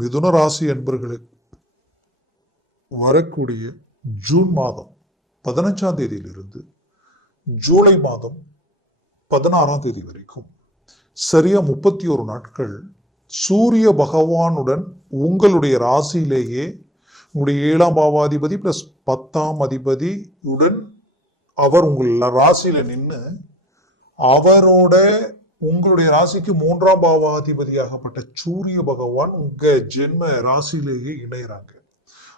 மிதுன ராசி என்பர்களுக்கு வரக்கூடிய ஜூன் மாதம் பதினஞ்சாம் தேதியிலிருந்து ஜூலை மாதம் பதினாறாம் தேதி வரைக்கும் சரியா முப்பத்தி ஒரு நாட்கள் சூரிய பகவானுடன் உங்களுடைய ராசியிலேயே உங்களுடைய ஏழாம் பாவாதிபதி பிளஸ் பத்தாம் அதிபதியுடன் அவர் உங்கள் ராசியில நின்று அவரோட உங்களுடைய ராசிக்கு மூன்றாம் பாவாதிபதியாகப்பட்ட சூரிய பகவான் உங்க ஜென்ம ராசியிலேயே இணையறாங்க.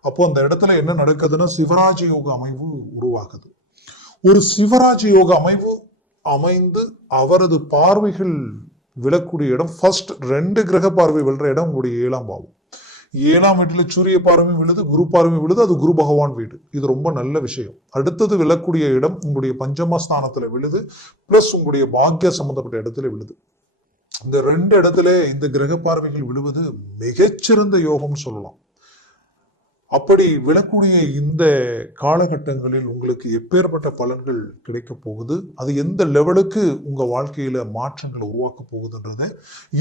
அப்போ அந்த இடத்துல என்ன நடக்குதுன்னா சிவராஜ யோக அமைவு உருவாகுது. ஒரு சிவராஜ யோக அமைவு அமைந்து அவரது பார்வைகள் விழக்கூடிய இடம் ஃபர்ஸ்ட் ரெண்டு கிரக பார்வை விழுற இடம் உங்களுடைய ஏழாம் பாவம். ஏழாம் வீட்டில் சூரிய பார்வை விழுது குரு பார்வை விழுது அது குரு பகவான் வீடு. இது ரொம்ப நல்ல விஷயம். அடுத்தது விழக்கூடிய இடம் உங்களுடைய பஞ்சமஸ்தானத்துல விழுது பிளஸ் உங்களுடைய பாக்கிய சம்பந்தப்பட்ட இடத்துல விழுது. இந்த ரெண்டு இடத்துல இந்த கிரக பார்வைகள் விழுவது மிகச்சிறந்த யோகம்னு சொல்லலாம். அப்படி விழக்கூடிய இந்த காலகட்டங்களில் உங்களுக்கு எப்பேற்பட்ட பலன்கள் கிடைக்க போகுது? அது எந்த லெவலுக்கு உங்கள் வாழ்க்கையில் மாற்றங்களை உருவாக்க போகுதுன்றத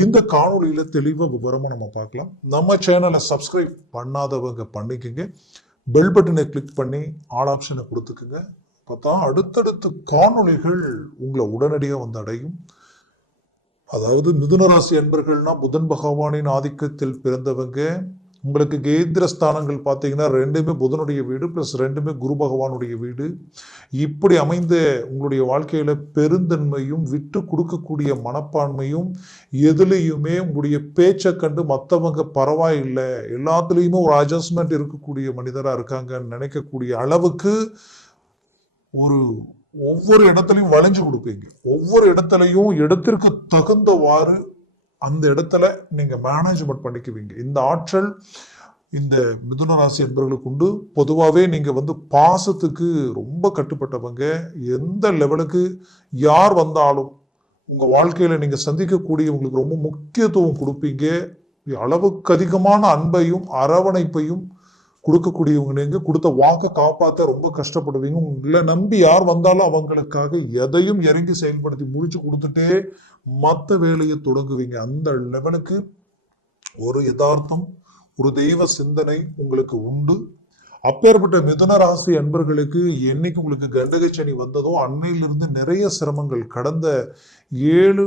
இந்த காணொலியில் தெளிவாக விவரமாக நம்ம பார்க்கலாம். நம்ம சேனலை சப்ஸ்கிரைப் பண்ணாதவங்க பண்ணிக்கோங்க. பெல் பட்டனை கிளிக் பண்ணி ஆல் ஆப்ஷனை கொடுத்துக்குங்க. பார்த்தா அடுத்தடுத்த காணொளிகள் உங்களை உடனடியாக வந்து அடையும். அதாவது மிதுன ராசி அன்பர்கள்னா புதன் பகவானின் ஆதிக்கத்தில் பிறந்தவங்க. உங்களுக்கு கேந்திர ஸ்தானங்கள் பார்த்தீங்கன்னா ரெண்டுமே புதனுடைய வீடு ப்ளஸ் ரெண்டுமே குரு பகவானுடைய வீடு. இப்படி அமைந்த உங்களுடைய வாழ்க்கையில் பெருந்தன்மையும் விட்டு கொடுக்கக்கூடிய மனப்பான்மையும் எதுலேயுமே உங்களுடைய பேச்சை கண்டு மற்றவங்க பரவாயில்லை. எல்லாத்துலேயுமே ஒரு அட்ஜஸ்ட்மெண்ட் இருக்கக்கூடிய மனிதராக இருக்காங்கன்னு நினைக்கக்கூடிய அளவுக்கு ஒரு ஒவ்வொரு இடத்துலையும் வளைஞ்சு கொடுப்பீங்க. ஒவ்வொரு இடத்துலையும் இடத்திற்கு தகுந்தவாறு அந்த இடத்துல நீங்கள் மேனேஜ்மெண்ட் பண்ணிக்குவீங்க. இந்த ஆற்றல் இந்த மிதுன ராசி என்பவர்களுக்கு உண்டு. பொதுவாகவே நீங்கள் வந்து பாசத்துக்கு ரொம்ப கட்டுப்பட்டவங்க. எந்த லெவலுக்கு யார் வந்தாலும் உங்கள் வாழ்க்கையில் நீங்கள் சந்திக்கக்கூடியவங்களுக்கு ரொம்ப முக்கியத்துவம் கொடுப்பீங்க. அளவுக்கு அதிகமான அன்பையும் அரவணைப்பையும் கொடுக்கக்கூடியவங்க கொடுத்த வாக்கை காப்பாற்ற ரொம்ப கஷ்டப்படுவீங்க. உங்களை நம்பி யார் வந்தாலும் அவங்களுக்காக எதையும் இறங்கி செயல்படுத்தி முடிச்சு கொடுத்துட்டே மற்ற வேலையை தொடங்குவீங்க. அந்த லெவலுக்கு ஒரு யதார்த்தம் ஒரு தெய்வ சிந்தனை உங்களுக்கு உண்டு. அப்பேற்பட்ட மிதுன ராசி அன்பர்களுக்கு என்னைக்கு உங்களுக்கு கண்டகை சனி வந்ததோ அன்னையிலிருந்து நிறைய சிரமங்கள். கடந்த ஏழு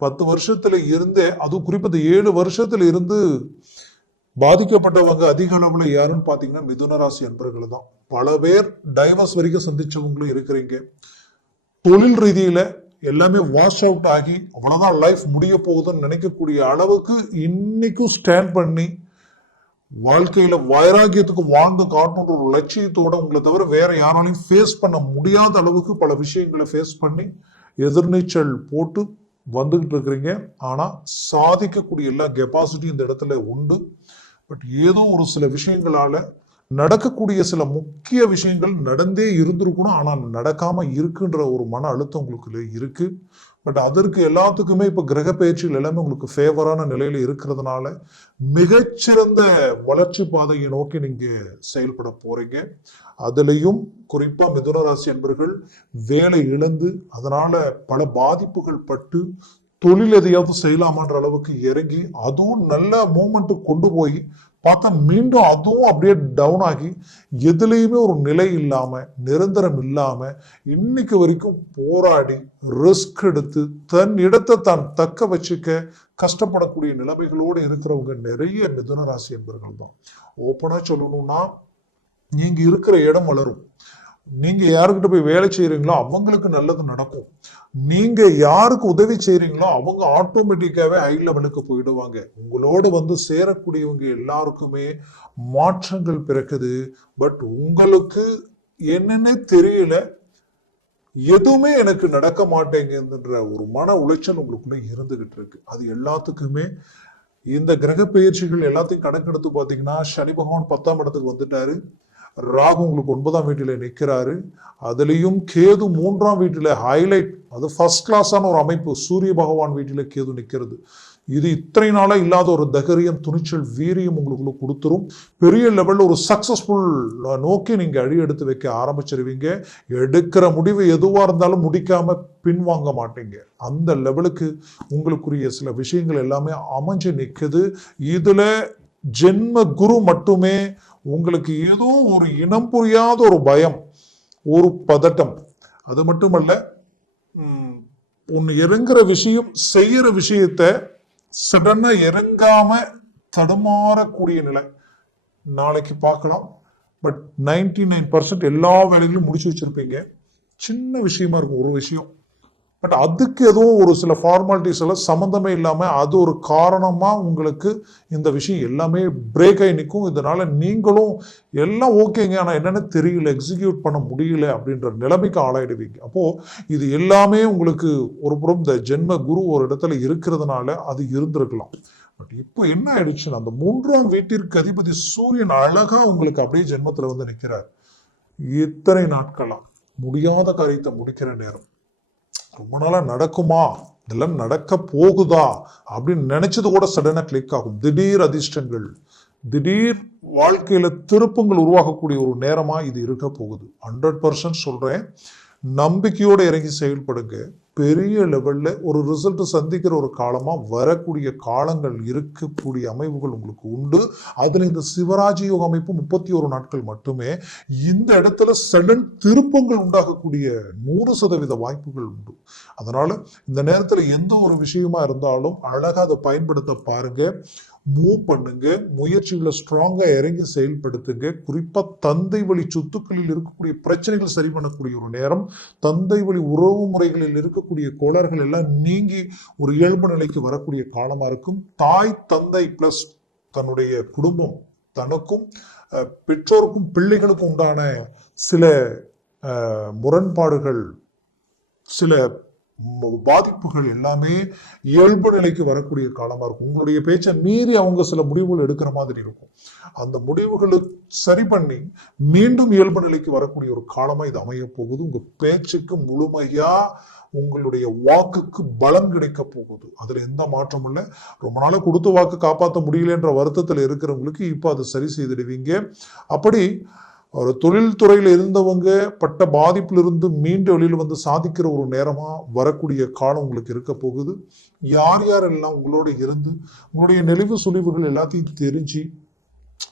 பத்து வருஷத்துல இருந்தே அதுவும் குறிப்பிட்ட ஏழு வருஷத்துல இருந்து பாதிக்கப்பட்டவங்க அதிக அளவுல யாருன்னு பாத்தீங்கன்னா மிதுன ராசி அன்பர்கள் தான். பல பேர் டைவர்ஸ் வரைக்கும் சந்திச்சவங்களும் இருக்கிறீங்க. தொழில் ரீதியில எல்லாமே வாஷ் அவுட் ஆகி அவ்வளவுதான் லைஃப் முடிய போகுதுன்னு நினைக்கக்கூடிய அளவுக்கு இன்னைக்கும் ஸ்டாண்ட் பண்ணி வாழ்க்கையில வைராகியத்துக்கு வாழ்ந்து காட்டணுன்ற ஒரு லட்சியத்தோட உங்களை தவிர வேற யாராலையும் ஃபேஸ் பண்ண முடியாத அளவுக்கு பல விஷயங்களை ஃபேஸ் பண்ணி எதிர்நீச்சல் போட்டு வந்துகிட்டு இருக்கிறீங்க ஆனால் சாதிக்கக்கூடிய எல்லா கெப்பாசிட்டியும் இந்த இடத்துல உண்டு. பட் ஏதோ ஒரு சில விஷயங்களால நடக்கக்கூடிய சில முக்கிய விஷயங்கள் நடந்தே இருந்திருக்கணும். ஆனால் நடக்காமல் இருக்குன்ற ஒரு மன அழுத்தம் உங்களுக்குள்ள இருக்குது பட் அதற்கு எல்லாத்துக்குமே இப்போ கிரக பயிற்சிகள் எல்லாமே உங்களுக்கு ஃபேவரான நிலையில் இருக்கிறதுனால மிகச்சிறந்த வளர்ச்சி பாதையை நோக்கி நீங்கள் செயல்பட போறீங்க. அதுலேயும் குறிப்பாக மிதுனராசி என்பர்கள் வேலை இழந்து அதனால பல பாதிப்புகள் பட்டு தொழில் எதையாவது செய்யலாமான்ற அளவுக்கு இறங்கி அதுவும் நல்ல மூமெண்ட்டு கொண்டு போய் பார்த்தா மீண்டும் அதுவும் அப்படியே டவுன் ஆகி எதுலேயுமே ஒரு நிலை இல்லாமல் நிரந்தரம் இல்லாமல் இன்னைக்கு வரைக்கும் போராடி ரிஸ்க் எடுத்து தன் இடத்தை தான் தக்க வச்சுக்க கஷ்டப்படக்கூடிய நிலைமைகளோடு இருக்கிறவங்க நிறைய மிதுன ராசி என்பவர்கள் தான் ஓப்பனாக சொல்லணும்னா நீங்கள் இருக்கிற இடம் வளரும். நீங்க யாருக்கிட்ட போய் வேலை செய்யறீங்களோ அவங்களுக்கு நல்லது நடக்கும். நீங்க யாருக்கு உதவி செய்யறீங்களோ அவங்க ஆட்டோமேட்டிக்காவே ஹை லெவலுக்கு போயிடுவாங்க. உங்களோடு வந்து சேரக்கூடியவங்க எல்லாருக்குமே மாற்றங்கள் பிறக்குது. பட் உங்களுக்கு என்னன்னே தெரியல. எதுவுமே எனக்கு நடக்க மாட்டேங்குதுன்ற ஒரு மன உளைச்சல் உங்களுக்குள்ள இருந்துகிட்டு இருக்கு. அது எல்லாத்துக்குமே இந்த கிரக பயிற்சிகள் எல்லாத்தையும் கணக்கெடுத்து பார்த்தீங்கன்னா சனி பகவான் பத்தாம் இடத்துக்கு வந்துட்டாரு. ராகு உங்களுக்கு ஒன்பதாம் வீட்டில் நிற்கிறாரு. அதுலேயும் கேது மூன்றாம் வீட்டில் ஹைலைட் அது ஃபர்ஸ்ட் கிளாஸான ஒரு அமைப்பு. சூரிய பகவான் வீட்டில் கேது நிற்கிறது. இது இத்தனை நாளாக இல்லாத ஒரு தகரியம் துணிச்சல் வீரியம் உங்களுக்குள்ள கொடுத்துரும். பெரிய லெவலில் ஒரு சக்ஸஸ்ஃபுல் நோக்கி நீங்கள் அடி எடுத்து வைக்க ஆரம்பிச்சிருவீங்க. எடுக்கிற முடிவு எதுவாக இருந்தாலும் முடிக்காமல் பின்வாங்க மாட்டீங்க. அந்த லெவலுக்கு உங்களுக்குரிய சில விஷயங்கள் எல்லாமே அமைஞ்சு நிற்குது இதில் ஜென்ம குரு மட்டுமே உங்களுக்கு ஏதோ ஒரு இனம் புரியாத ஒரு பயம் ஒரு பதட்டம். அது மட்டுமல்ல ம், இறங்குற விஷயம் செய்யற விஷயத்த சடனா இறங்காம தடுமாறக்கூடிய நிலை. நாளைக்கு பார்க்கலாம். பட் 99% நைன் பர்சன்ட் எல்லா வேலைகளும் முடிச்சு வச்சிருப்பீங்க. சின்ன விஷயமா இருக்கும் ஒரு விஷயம். பட் அதுக்கு எதுவும் ஒரு சில ஃபார்மாலிட்டிஸ் எல்லாம் சம்மந்தமே இல்லாமல் அது ஒரு காரணமாக உங்களுக்கு இந்த விஷயம் எல்லாமே பிரேக் ஆகி நிற்கும். இதனால் நீங்களும் எல்லாம் ஓகேங்க ஆனால் என்னென்னு தெரியல எக்ஸிக்யூட் பண்ண முடியல அப்படின்ற நிலைமைக்கு ஆளாயிடுவீங்க. அப்போது இது எல்லாமே உங்களுக்கு ஒரு புறம் இந்த ஜென்ம குரு ஒரு இடத்துல இருக்கிறதுனால அது இருந்திருக்கலாம். பட் இப்போ என்ன ஆயிடுச்சுன்னா அந்த மூன்றாம் வீட்டிற்கு அதிபதி சூரியன் அழகாக உங்களுக்கு அப்படியே ஜென்மத்தில் வந்து நிற்கிறார் இத்தனை நாட்களாக முடியாத காரியத்தை முடிக்கிற நேரம். ரொம்ப நாளா நடக்குமா? இதெல்லாம் நடக்க போகுதா? அப்படின்னு நினைச்சது கூட சடனாக கிளிக் ஆகும். திடீர் அதிர்ஷ்டங்கள் திடீர் வாழ்க்கையில திருப்பங்கள் உருவாகக்கூடிய ஒரு நேரமா இது இருக்க போகுது. ஹண்ட்ரட் பர்சன்ட் சொல்றேன். நம்பிக்கையோடு இறங்கி செயல்படுங்க. பெரிய லெவலில் ஒரு ரிசல்ட் சந்திக்கிற ஒரு காலமாக வரக்கூடிய காலங்கள் இருக்கக்கூடிய அமைப்புகள் உங்களுக்கு உண்டு. அதில் இந்த சிவராஜ் யோக அமைப்பு முப்பத்தி ஒரு நாட்கள் மட்டுமே இந்த இடத்துல சடன் திருப்பங்கள் உண்டாகக்கூடிய நூறு சதவீத வாய்ப்புகள் உண்டு. அதனால் இந்த நேரத்தில் எந்த ஒரு விஷயமா இருந்தாலும் அழகாக அதை பயன்படுத்த பாருங்கள் மூவ் பண்ணுங்க முயற்சிகளை ஸ்ட்ராங்காக இறங்கி செயல்படுத்துங்க. குறிப்பாக தந்தை வழி சொத்துக்களில் இருக்கக்கூடிய பிரச்சனைகள் சரி பண்ணக்கூடிய ஒரு நேரம் தந்தை வழி உறவு முறைகளில் இருக்கக்கூடிய கோளாறுகள் எல்லாம் நீங்கி ஒரு இயல்பு நிலைக்கு வரக்கூடிய காலமாக இருக்கும். தாய் தந்தை பிளஸ் தன்னுடைய குடும்பம் தனக்கும் பெற்றோருக்கும் பிள்ளைகளுக்கும் உண்டான சில முரண்பாடுகள் சில பாதிப்புகள் எல்லாமே இயல்பு நிலைக்கு வரக்கூடிய காலமாக இருக்கும். உங்களுடைய பேச்சை மீறி அவங்க சில முடிவுகள் எடுக்கிற மாதிரி இருக்கும். அந்த முடிவுகளை சரி பண்ணி மீண்டும் இயல்பு நிலைக்கு வரக்கூடிய ஒரு காலமாக இது அமைய போகுது. உங்கள் பேச்சுக்கு முழுமையாக உங்களுடைய வாக்குக்கு பலம் கிடைக்க போகுது. அதுல எந்த மாற்றமும் இல்லை. ரொம்ப நாளாக கொடுத்த வாக்கு காப்பாற்ற முடியலன்ற வருத்தத்தில் இருக்கிறவங்களுக்கு இப்போ அதை சரி செய்திடுவீங்க. அப்படி ஒரு தொழில்துறையில் இருந்தவங்க பட்ட பாதிப்பிலிருந்து மீண்டு வெளியில் வந்து சாதிக்கிற ஒரு நேரமாக வரக்கூடிய காலம் உங்களுக்கு இருக்க போகுது. யார் யாரெல்லாம் உங்களோட இருந்து உங்களுடைய நெளிவு சுழிவுகள் எல்லாத்தையும் தெரிஞ்சு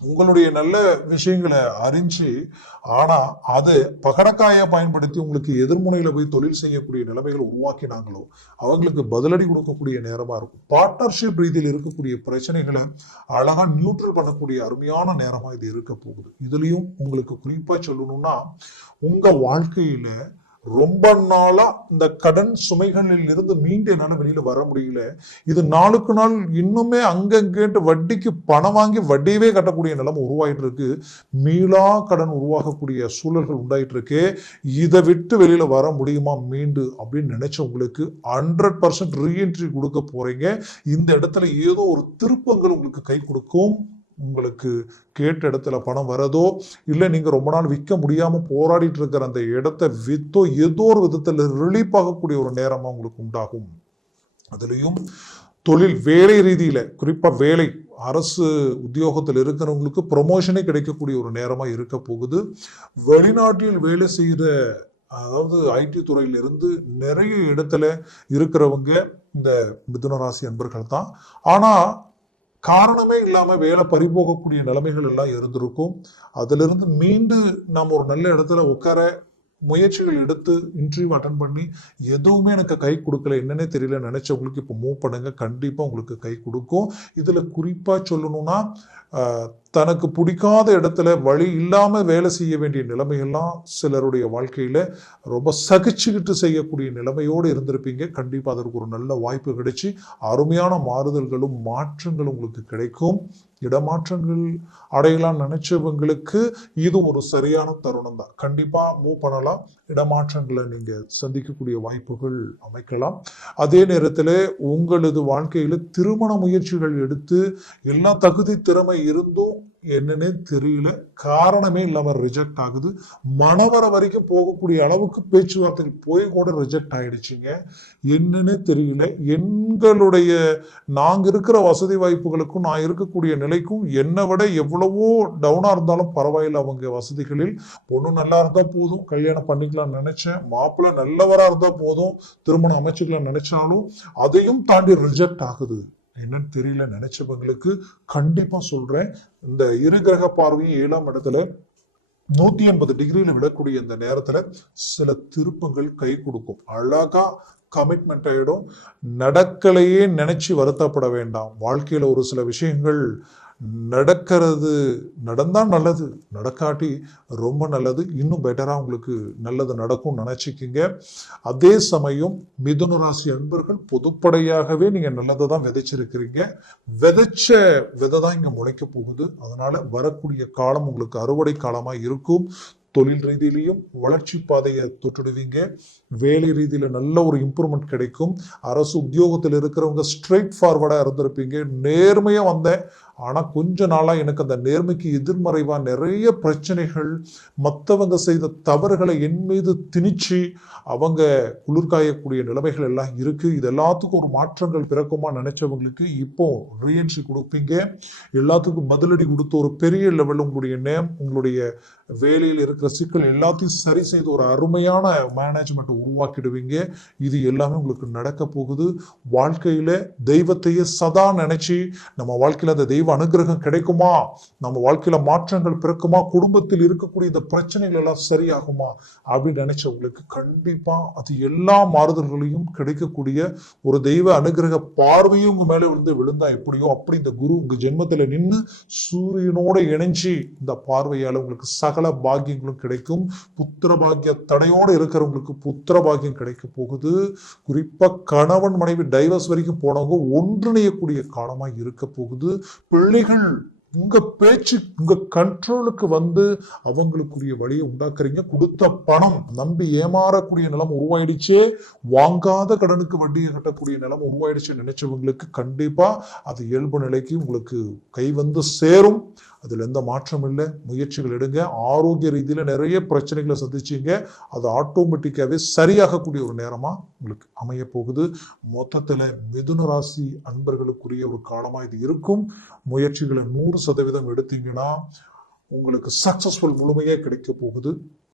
உங்களுடைய நல்ல விஷயங்களை அறிஞ்சு ஆனா அதை பகடக்காயை பயன்படுத்தி உங்களுக்கு எதிர்முனையில போய் தொழில் செய்யக்கூடிய நிலைமைகளை உருவாக்கினாங்களோ அவங்களுக்கு பதிலடி கொடுக்கக்கூடிய நேரமா இருக்கும். பார்ட்னர்ஷிப் ரீதியில் இருக்கக்கூடிய பிரச்சனைகளை அழகா நியூட்ரல் பண்ணக்கூடிய அருமையான நேரமா இது இருக்க போகுது. இதுலயும் உங்களுக்கு குறிப்பா சொல்லணும்னா உங்க வாழ்க்கையில ரொம்ப நாளா இந்த கடன் சுமைகளில் இருந்து மீண்டு என்னால வெளியில வர முடியல. இது நாளுக்கு நாள் இன்னுமே அங்கங்கேட்டு வட்டிக்கு பணம் வாங்கி வட்டியவே கட்டக்கூடிய நிலைமை உருவாயிட்டு இருக்கு மீளா கடன் உருவாகக்கூடிய சூழல்கள் உண்டாயிட்டு இருக்கு இதை விட்டு வெளியில வர முடியுமா மீண்டு அப்படின்னு நினைச்சவங்களுக்கு ஹண்ட்ரட் பர்சன்ட் ரீஎன்ட்ரி கொடுக்க போறீங்க. இந்த இடத்துல ஏதோ ஒரு திருப்பங்கள் உங்களுக்கு கை கொடுக்கும். உங்களுக்கு கேட்ட இடத்துல பணம் வரதோ இல்லை நீங்கள் ரொம்ப நாள் விற்க முடியாமல் போராடிட்டு இருக்கிற அந்த இடத்த வித்தோ ஏதோ ஒரு விதத்தில் ரிலீஃப் ஆகக்கூடிய ஒரு நேரமாக உங்களுக்கு உண்டாகும். அதுலேயும் தொழில் வேலை ரீதியில் குறிப்பாக வேலை அரசு உத்தியோகத்தில் இருக்கிறவங்களுக்கு ப்ரொமோஷனே கிடைக்கக்கூடிய ஒரு நேரமாக இருக்க போகுது. வெளிநாட்டில் வேலை செய்கிற அதாவது ஐடி துறையிலிருந்து நிறைய இடத்துல இருக்கிறவங்க இந்த மிதுன ராசி அன்பர்கள் தான் ஆனால் காரணமே இல்லாமல் வேலை பறிபோகக்கூடிய நிலைமைகள் எல்லாம் இருந்திருக்கும். அதிலிருந்து மீண்டு நாம் ஒரு நல்ல இடத்துல உட்கார முயற்சிகள் எடுத்து இன்டர்வியூ அட்டன் பண்ணி எதுவுமே எனக்கு கை கொடுக்கல என்னன்னே தெரியல நினைச்சவங்களுக்கு இப்போ மூவ் பண்ணுங்க கண்டிப்பா உங்களுக்கு கை கொடுக்கும். இதுல குறிப்பா சொல்லணும்னா தனக்கு பிடிக்காத இடத்துல வழி இல்லாம வேலை செய்ய வேண்டிய நிலைமையெல்லாம் சிலருடைய வாழ்க்கையில ரொம்ப சகிச்சுக்கிட்டு செய்யக்கூடிய நிலைமையோடு இருந்திருப்பீங்க. கண்டிப்பா அதற்கு ஒரு நல்ல வாய்ப்பு கிடைச்சி அருமையான மாறுதல்களும் மாற்றங்களும் உங்களுக்கு கிடைக்கும். இடமாற்றங்கள் அடையலாம் நினைச்சவங்களுக்கு இது ஒரு சரியான தருணம் தான் கண்டிப்பா மூவ் பண்ணலாம். இடமாற்றங்களை நீங்க சந்திக்கக்கூடிய வாய்ப்புகள் அமைக்கலாம். அதே நேரத்தில் உங்களது வாழ்க்கையில திருமண முயற்சிகள் எடுத்து எல்லா தகுதி திறமை இருந்தும் என்னன்னே தெரியல. காரணமே இல்லாமல் ரிஜெக்ட் ஆகுது. மணவரை வரைக்கும் போகக்கூடிய அளவுக்கு பேச்சுவார்த்தைகள் போய் கூட ரிஜெக்ட் ஆயிடுச்சுங்க. என்னன்னே தெரியல. எங்களுடைய நாங்கள் இருக்கிற வசதி வாய்ப்புகளுக்கும் நான் இருக்கக்கூடிய நிலைக்கும் என்னை விட எவ்வளவோ டவுனாக இருந்தாலும் பரவாயில்லை அவங்க வசதிகளில். பொண்ணு நல்லா இருந்தால் போதும். கல்யாணம் பண்ணிக்கலாம்னு நினச்சேன். மாப்பிள்ளை நல்லவராக இருந்தால் போதும். திருமணம் அமைச்சுக்கலாம்னு நினைச்சாலும் அதையும் தாண்டி ரிஜெக்ட் ஆகுது. என்னன்னு தெரியல நினைச்சவங்களுக்கு கண்டிப்பா சொல்றேன். இந்த இரு கிரக பார்வையும் ஏழாம் இடத்துல நூத்தி எண்பது டிகிரியில விடக்கூடிய இந்த நேரத்துல சில திருப்பங்கள் கை கொடுக்கும். அழகா கமிட்மெண்ட் ஆயிடும். நடக்கலையே நினைச்சு வருத்தப்பட வேண்டாம். வாழ்க்கையில ஒரு சில விஷயங்கள் நடக்கிறது நடந்தால் நல்லது நடக்காட்டி ரொம்ப நல்லது இன்னும் பெட்டராக உங்களுக்கு நல்லது நடக்கும்னு நினச்சிக்கிங்க. அதே சமயம் மிதுன ராசி அன்பர்கள் பொதுப்படையாகவே நீங்கள் நல்லதை தான் விதைச்சிருக்கிறீங்க. விதைச்ச விதை தான் இங்கே முளைக்க போகுது. அதனால் வரக்கூடிய காலம் உங்களுக்கு அறுவடை காலமாக இருக்கும். தொழில் ரீதியிலையும் வளர்ச்சி பாதையை தொட்டுடுவீங்க. வேலை ரீதியில் நல்ல ஒரு இம்ப்ரூவ்மெண்ட் கிடைக்கும். அரசு உத்தியோகத்தில் இருக்கிறவங்க ஸ்ட்ரெயிட் ஃபார்வர்டாக இருந்திருப்பீங்க. நேர்மையாக வந்தேன். ஆனால் கொஞ்ச நாளாக எனக்கு அந்த நேர்மைக்கு எதிர்மறைவாக நிறைய பிரச்சனைகள் மற்றவங்க செய்த தவறுகளை என் மீது திணிச்சு அவங்க குளிர்காயக்கூடிய நிலைமைகள் எல்லாம் இருக்குது இது எல்லாத்துக்கும் ஒரு மாற்றங்கள் பிறக்குமா நினச்சவங்களுக்கு இப்போ ரீஎன்ட்ரி கொடுப்பீங்க. எல்லாத்துக்கும் பதிலடி கொடுத்து ஒரு பெரிய லெவல் உங்களுடைய நேம் உங்களுடைய வேலையில் இருக்கிற சிக்கல் எல்லாத்தையும் சரி செய்து ஒரு அருமையான மேனேஜ்மெண்ட் உருவாக்கிடுவீங்க. இது எல்லாமே உங்களுக்கு நடக்க போகுது. வாழ்க்கையில் தெய்வத்தையே சதா நினச்சி நம்ம வாழ்க்கையில் அந்த தெய்வ அனுகிரகம் கிடைக்குமா? நம்ம வாழ்க்கையில் மாற்றங்கள் பிறக்குமா? குடும்பத்தில் இருக்கக்கூடிய இந்த பிரச்சனைகள் எல்லாம் சரியாகுமா? அப்படின்னு நினைச்சவங்களுக்கு கண்டிப்பாக அது எல்லா மாறுதல்களையும் கிடைக்கக்கூடிய ஒரு தெய்வ அனுகிரக பார்வையும் உங்க மேலே விழுந்து விழுந்தா எப்படியோ அப்படி இந்த குரு உங்க ஜென்மத்தில் நின்று சூரியனோட இணைஞ்சு இந்த பார்வையால் உங்களுக்கு சக சகல பாக்கியங்களும் கிடைக்கும். புத்திர பாக்கிய தடையோடு இருக்கிறவங்களுக்கு புத்திர பாக்கியம் கிடைக்க போகுது. குறிப்பாக கணவன் மனைவி டைவர்ஸ் வரைக்கும் போனவங்க ஒன்றிணையக்கூடிய காலமாக இருக்க போகுது. பிள்ளைகள் உங்க பேச்சு உங்க கண்ட்ரோலுக்கு வந்து அவங்களுக்குரிய வழியை உண்டாக்குறீங்க. கொடுத்த பணம் நம்பி ஏமாறக்கூடிய நிலம் உருவாயிடுச்சே. வாங்காத கடனுக்கு வட்டியை கட்டக்கூடிய நிலம் உருவாயிடுச்சு நினைச்சவங்களுக்கு கண்டிப்பா அது இயல்பு நிலைக்கு உங்களுக்கு கை வந்து சேரும். அதில் எந்த மாற்றம் இல்லை. முயற்சிகள் எடுங்க. ஆரோக்கிய ரீதியில் நிறைய பிரச்சனைகளை சந்திச்சீங்க. அது ஆட்டோமேட்டிக்காகவே சரியாகக்கூடிய ஒரு நேரமாக உங்களுக்கு அமைய போகுது மொத்தத்தில் மிதுன ராசி அன்பர்களுக்குரிய ஒரு காலமாக இது இருக்கும். முயற்சிகளை நூறு சதவீதம் எடுத்தீங்கன்னா உங்களுக்கு சக்ஸஸ்ஃபுல் முழுமையாக கிடைக்க போகுது.